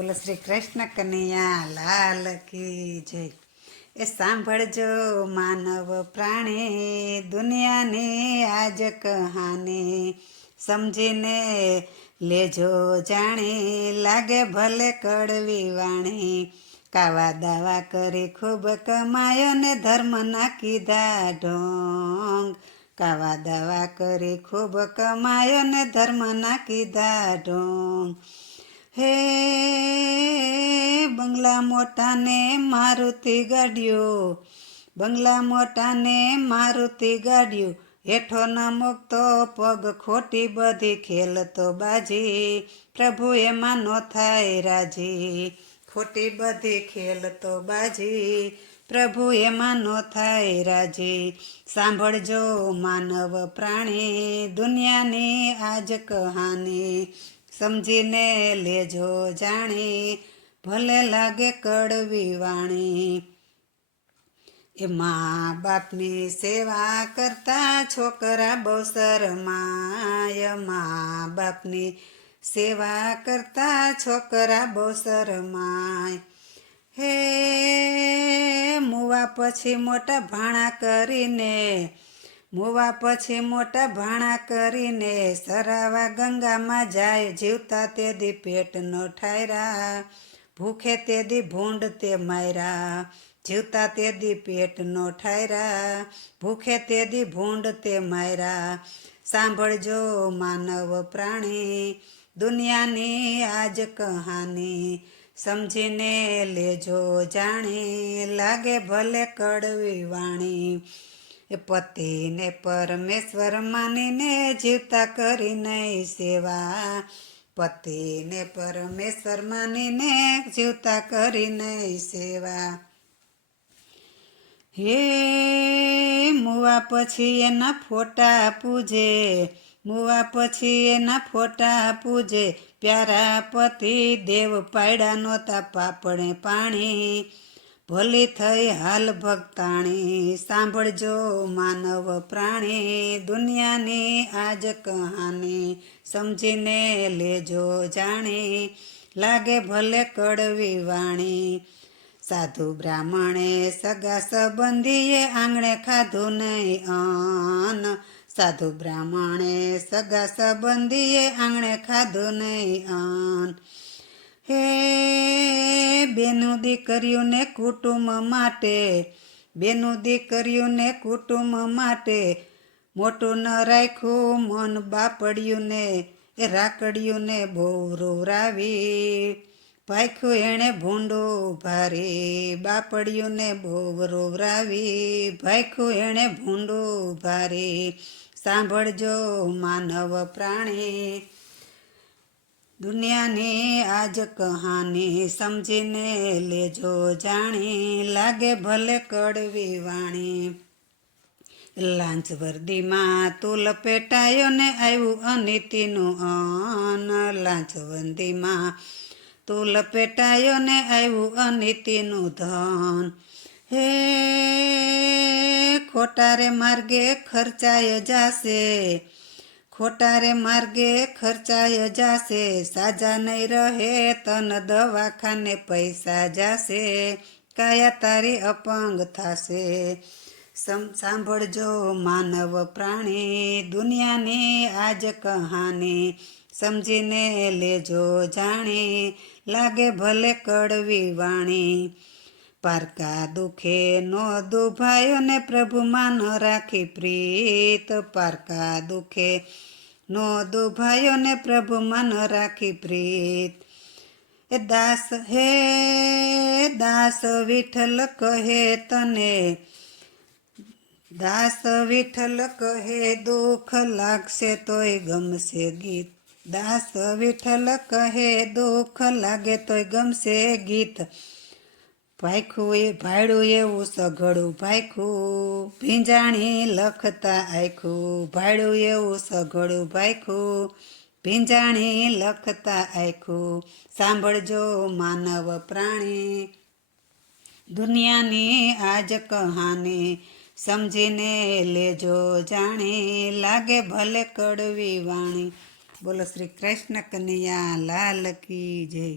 બોલો શ્રી કૃષ્ણ કનૈયા લાલ કી જય। એ સાંભળજો માનવ પ્રાણી દુનિયાની આજ કહાની, સમજીને લેજો જાણી, લાગે ભલે કડવી વાણી। કાવા દાવા કરી ખૂબ કમાયો ને ધર્મ ના કીધા ઢોંગ, કાવા દાવા કરી ખૂબ કમાયો ને ધર્મ ના કીધા ઢોંગ। હે બંગલા મોટા ને મારુતિ ગાડ્યો, બંગલા મોટા ને મારુતિ ગાડ્યો, હેઠો ન મૂકતો પગ ખોટી બધી ખેલતો બાજી, પ્રભુ એમાં નો થાય રાજી, ખોટી બધી ખેલતો બાજી, પ્રભુ એમાં નો થાય રાજી। સાંભળજો માનવ પ્રાણી દુનિયાની આજ કહાની, સમજીને લેજો જાણી, ભલે લાગે કડવી વાણી। એ મા બાપની સેવા કરતા છોકરા બહુ શરમાય, મા બાપની સેવા કરતા છોકરા બહુ શરમાય। હે મુવા પછી મોટા ભાણા કરીને, મુવા પછી મોટા ભાણા કરીને, સરાવા ગંગામાં જાય જીવતા તે દી પેટ નો ઠાયરા, ભૂખે તે દી ભૂંડ તે માયરા, જીવતા તે દી પેટ નો ઠાયરા, ભૂખે તે દી ભૂંડ તે માયરા। સાંભળજો માનવ પ્રાણી દુનિયાની આજ કહાની, સમજીને લેજો જાણી, લાગે ભલે કડવી વાણી। એ પતિને પરમેશ્વર માનીને જીવતા કરી નહીં સેવા, પતિને પરમેશ્વર માનીને જીવતા કરી નહીં સેવા। હે મુવા પછી એના ફોટા પૂજે, મુવા પછી એના ફોટા પૂજે, પ્યારા પતિ દેવ પાયડા નહોતા પાપડે પાણી, ભલી થઈ હાલ ભક્તાણી। સાંભળજો માનવ પ્રાણી દુનિયાની આજ કહાની, સમજીને લેજો જાણી, લાગે ભલે કડવી વાણી। સાધુ બ્રાહ્મણે સગા સંબંધીએ આંગણે ખાધું નહીં અન્ન, સાધુ બ્રાહ્મણે સગા સંબંધીએ આંગણે ખાધું નહીં અન્ન। હે બેનું દીકરીઓને કુટુંબ માટે, બેનું દીકરીઓને કુટુંબ માટે, મોટું ન રાખ્યું મન બાપડિયું ને, એ રાકડિયું ને બહુ રોવરાવી, ભાખ્યું એણે ભૂંડું ભારી, બાપડિયું ને બહુ રોવરાવી, ભાખ્યું એણે ભૂંડું ભારી। સાંભળજો માનવ પ્રાણી દુનિયાની આજ કહાની, સમજીને લેજો જાણી, લાગે ભલે કડવી વાણી। લાંચ વર્દીમાં તું લપેટાયો ને આવ્યું અનીતિનું અન્ન, લાંચ વર્દીમાં તું લપેટાયો ને આવ્યું અનીતિનું ધન। હે ખોટારે માર્ગે ખર્ચાય જાશે, ખોટારે માર્ગે ખર્ચાય જાશે, સાજા નહીં રહે તન દવાખાને પૈસા જાશે, કાયા તારી અપંગ થાશે। સાંભળજો માનવ પ્રાણી દુનિયાની આજ કહાની, સમજીને લેજો જાણી, લાગે ભલે કડવી વાણી। પારકા દુખે નો દુભાયો ને પ્રભુમાં ન રાખી પ્રીત, પારકા દુખે નો દુભાયો ને પ્રભુમાં ન રાખી પ્રીત। એ દાસ હે દાસ વિઠ્ઠલ કહે તને, દાસ વિઠ્ઠલ કહે દુઃખ લાગશે તોય ગમશે ગીત, દાસ વિઠ્ઠલ કહે દુઃખ લાગે તોય ગમશે ગીત। ભાખ્યું એ ભાડું એવું સઘળું ભાખ્યું, ભીંજાણી લખતા આખ્યું, ભાડું એવું સઘળું ભાખ્યું, ભીંજાણી લખતા આખ્યું। સાંભળજો માનવ પ્રાણી દુનિયાની આજ કહાની, સમજીને લેજો જાણી, લાગે ભલે કડવી વાણી। બોલો શ્રી કૃષ્ણ કનૈયા લાલ કી જય।